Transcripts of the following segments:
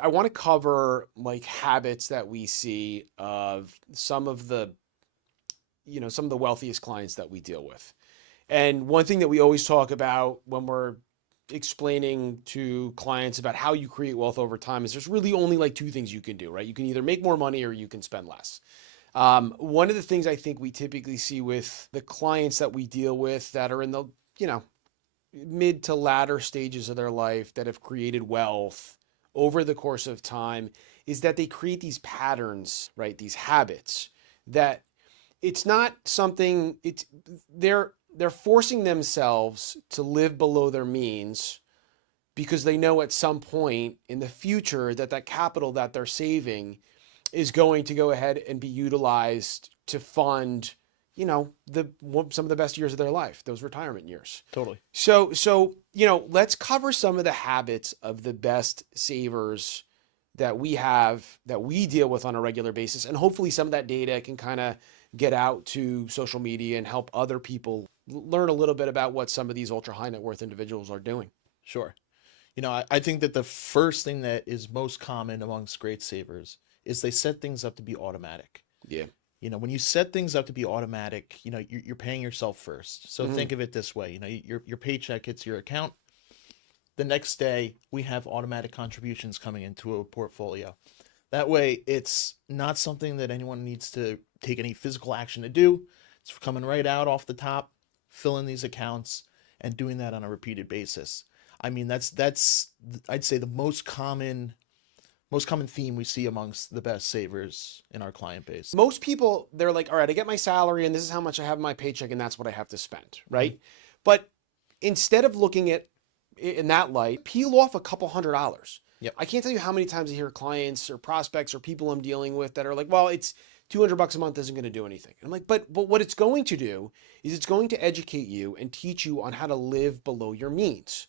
I want to cover like habits that we see of some of the wealthiest clients that we deal with. And one thing that we always talk about when we're explaining to clients about how you create wealth over time is there's really only like two things you can do, right? You can either make more money or you can spend less. One of the things I think we typically see with the clients that we deal with that are in the, you know, mid to latter stages of their life that have created wealth over the course of time is that they create these patterns, right? These habits that it's not something it's they're forcing themselves to live below their means because they know at some point in the future that that capital that they're saving is going to go ahead and be utilized to fund, the some of the best years of their life, those retirement years. Totally. So let's cover some of the habits of the best savers that we have that we deal with on a regular basis, and hopefully some of that data can kind of get out to social media and help other people learn a little bit about what some of these ultra high net worth individuals are doing. Sure. I think that the first thing that is most common amongst great savers is they set things up to be automatic. Yeah. When you set things up to be automatic, you're paying yourself first. So Mm-hmm. think of it this way, your paycheck hits your account. The next day, we have automatic contributions coming into a portfolio. That way, it's not something that anyone needs to take any physical action to do. It's coming right out off the top, filling these accounts, and doing that on a repeated basis. I mean, that's I'd say the most common theme we see amongst the best savers in our client base. Most people, they're like, all right, I get my salary and this is how much I have in my paycheck and that's what I have to spend, Mm-hmm. right? But instead of looking at it in that light, peel off a couple $100. Yep. I can't tell you how many times I hear clients or prospects or people I'm dealing with that are like, well, it's $200 a month isn't going to do anything. And I'm like, but what it's going to do is it's going to educate you and teach you on how to live below your means.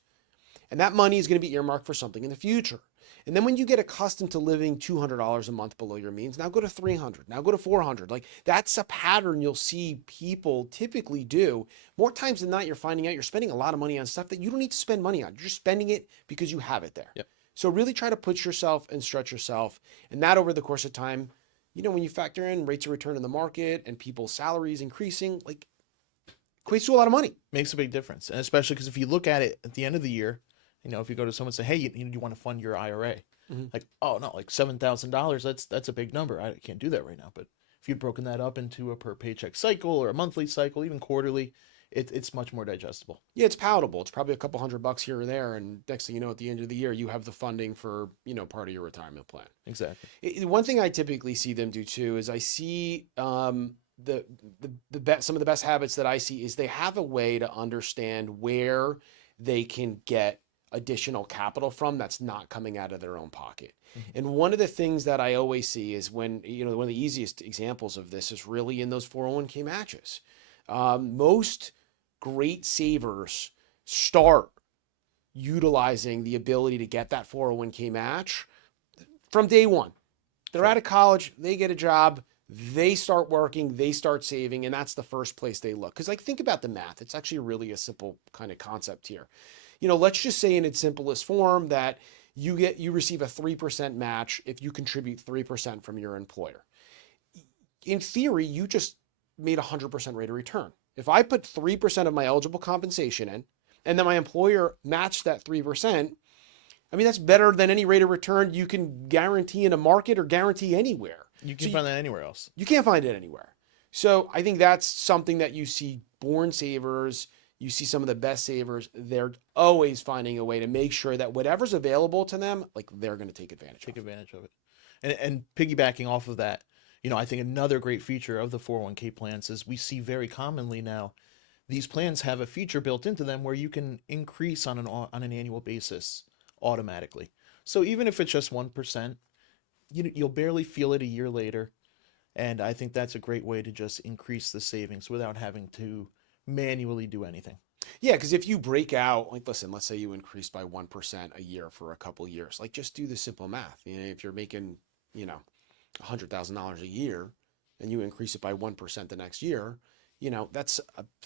And that money is going to be earmarked for something in the future. And then when you get accustomed to living $200 a month below your means, now go to 300, now go to 400. Like that's a pattern you'll see people typically do. More times than not, you're finding out you're spending a lot of money on stuff that you don't need to spend money on. You're just spending it because you have it there. Yep. So really try to push yourself and stretch yourself. And that over the course of time, when you factor in rates of return in the market and people's salaries increasing, like equates to a lot of money. Makes a big difference, and especially because if you look at it at the end of the year, if you go to someone and say, "Hey, you want to fund your IRA?" Mm-hmm. Like, oh no, like $7,000. That's a big number. I can't do that right now. But if you'd broken that up into a per paycheck cycle or a monthly cycle, even quarterly, it's much more digestible. Yeah, it's palatable. It's probably a couple $100 here or there, and next thing you know, at the end of the year, you have the funding for part of your retirement plan. Exactly. One thing I typically see them do too is I see some of the best habits that I see is they have a way to understand where they can get additional capital from that's not coming out of their own pocket. Mm-hmm. And one of the things that I always see is when one of the easiest examples of this is really in those 401k matches. Most great savers start utilizing the ability to get that 401k match from day one. They're Sure. out of college, they get a job, they start working, they start saving, and that's the first place they look. Because, like, think about the math. It's actually really a simple kind of concept here. Let's just say in its simplest form that you receive a 3% match if you contribute 3% from your employer. In theory, you just made a 100% rate of return. If I put 3% of my eligible compensation in, and then my employer matched that 3%, I mean, that's better than any rate of return you can guarantee in a market or guarantee anywhere. You So can find that anywhere else. you can't find it anywhere. So I think that's something that you see born savers, you see some of the best savers, they're always finding a way to make sure that whatever's available to them, like they're going to take advantage Take of. advantage of it. And piggybacking off of that, I think another great feature of the 401k plans is we see very commonly now these plans have a feature built into them where you can increase on an annual basis automatically. So even if it's just 1%, you'll barely feel it a year later. And I think that's a great way to just increase the savings without having to manually do anything. Yeah, because if you break out, like, listen, let's say you increase by 1% a year for a couple years, like, just do the simple math. If you're making, $100,000 a year and you increase it by 1% the next year, that's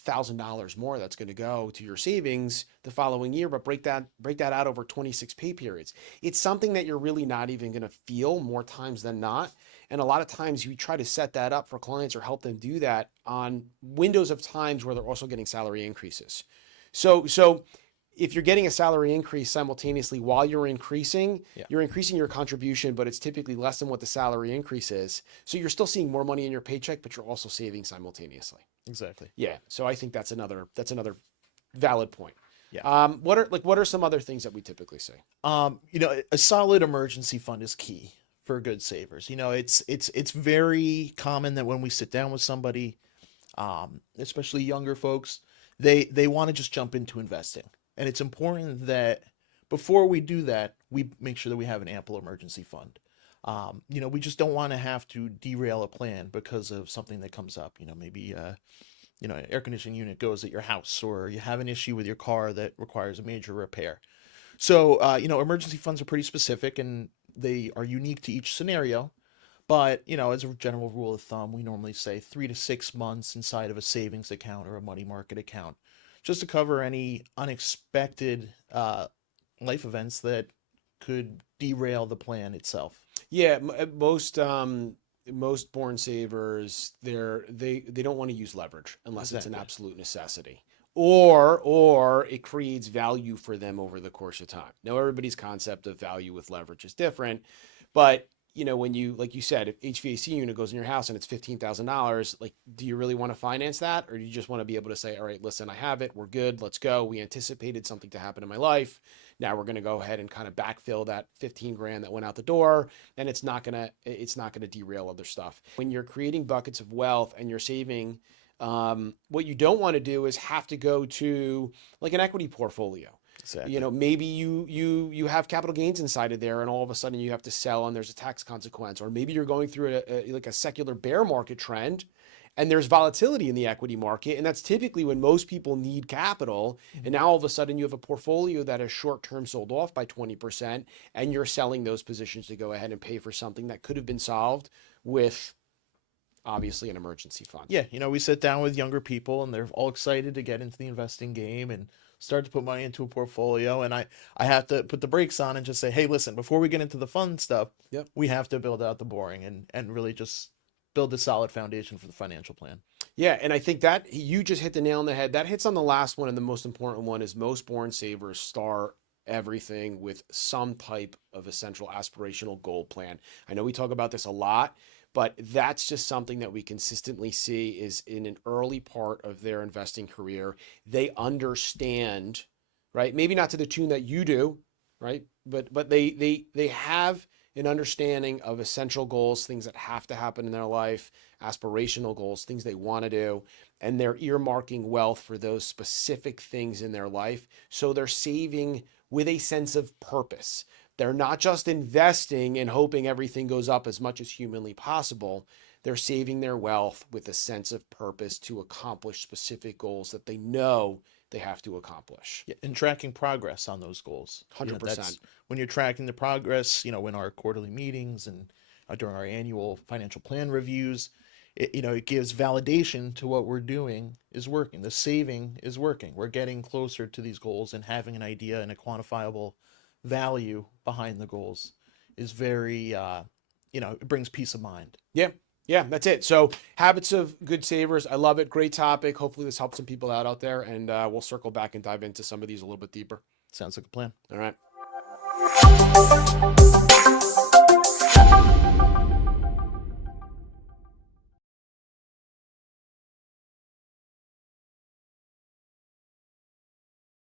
$1,000 more that's going to go to your savings the following year, but break that out over 26 pay periods. It's something that you're really not even going to feel more times than not. And a lot of times you try to set that up for clients or help them do that on windows of times where they're also getting salary increases. So if you're getting a salary increase simultaneously while you're increasing, you're increasing your contribution, but it's typically less than what the salary increase is. So you're still seeing more money in your paycheck, but you're also saving simultaneously. Exactly. Yeah. So I think that's another valid point. Yeah. What are some other things that we typically say? A solid emergency fund is key for good savers. It's very common that when we sit down with somebody, especially younger folks, they want to just jump into investing. And it's important that before we do that, we make sure that we have an ample emergency fund. We just don't want to have to derail a plan because of something that comes up. Maybe an air conditioning unit goes at your house, or you have an issue with your car that requires a major repair. So, emergency funds are pretty specific and they are unique to each scenario. But, as a general rule of thumb, we normally say 3 to 6 months inside of a savings account or a money market account, just to cover any unexpected life events that could derail the plan itself. Yeah, most born savers, they don't want to use leverage unless it's an Exactly. absolute necessity, or it creates value for them over the course of time. Now, everybody's concept of value with leverage is different, but when you, like you said, if HVAC unit goes in your house and it's $15,000, like, do you really want to finance that? Or do you just want to be able to say, all right, listen, I have it, we're good, let's go. We anticipated something to happen in my life. Now we're going to go ahead and kind of backfill that 15 grand that went out the door, and it's not going to derail other stuff. When you're creating buckets of wealth and you're saving, what you don't want to do is have to go to like an equity portfolio. Exactly. Maybe you have capital gains inside of there, and all of a sudden you have to sell, and there's a tax consequence. Or maybe you're going through a secular bear market trend, and there's volatility in the equity market, and that's typically when most people need capital. And now all of a sudden you have a portfolio that is short-term sold off by 20%, and you're selling those positions to go ahead and pay for something that could have been solved with obviously an emergency fund. Yeah, we sit down with younger people and they're all excited to get into the investing game and start to put money into a portfolio. And I have to put the brakes on and just say, hey, listen, before we get into the fun stuff, Yep. we have to build out the boring and really just build a solid foundation for the financial plan. Yeah, and I think that you just hit the nail on the head. That hits on the last one, and the most important one is most born savers start everything with some type of essential aspirational goal plan. I know we talk about this a lot, but that's just something that we consistently see is in an early part of their investing career, they understand, right? Maybe not to the tune that you do, right? But they have an understanding of essential goals, things that have to happen in their life, aspirational goals, things they want to do, and they're earmarking wealth for those specific things in their life. So they're saving with a sense of purpose. They're not just investing and hoping everything goes up as much as humanly possible. They're saving their wealth with a sense of purpose to accomplish specific goals that they know they have to accomplish. Yeah, and tracking progress on those goals. 100%. When you're tracking the progress, in our quarterly meetings and during our annual financial plan reviews, it gives validation to what we're doing is working. The saving is working. We're getting closer to these goals, and having an idea and a quantifiable value behind the goals is very, it brings peace of mind. Yeah, that's it. So habits of good savers. I love it. Great topic. Hopefully this helps some people out there, and we'll circle back and dive into some of these a little bit deeper. Sounds like a plan. All right.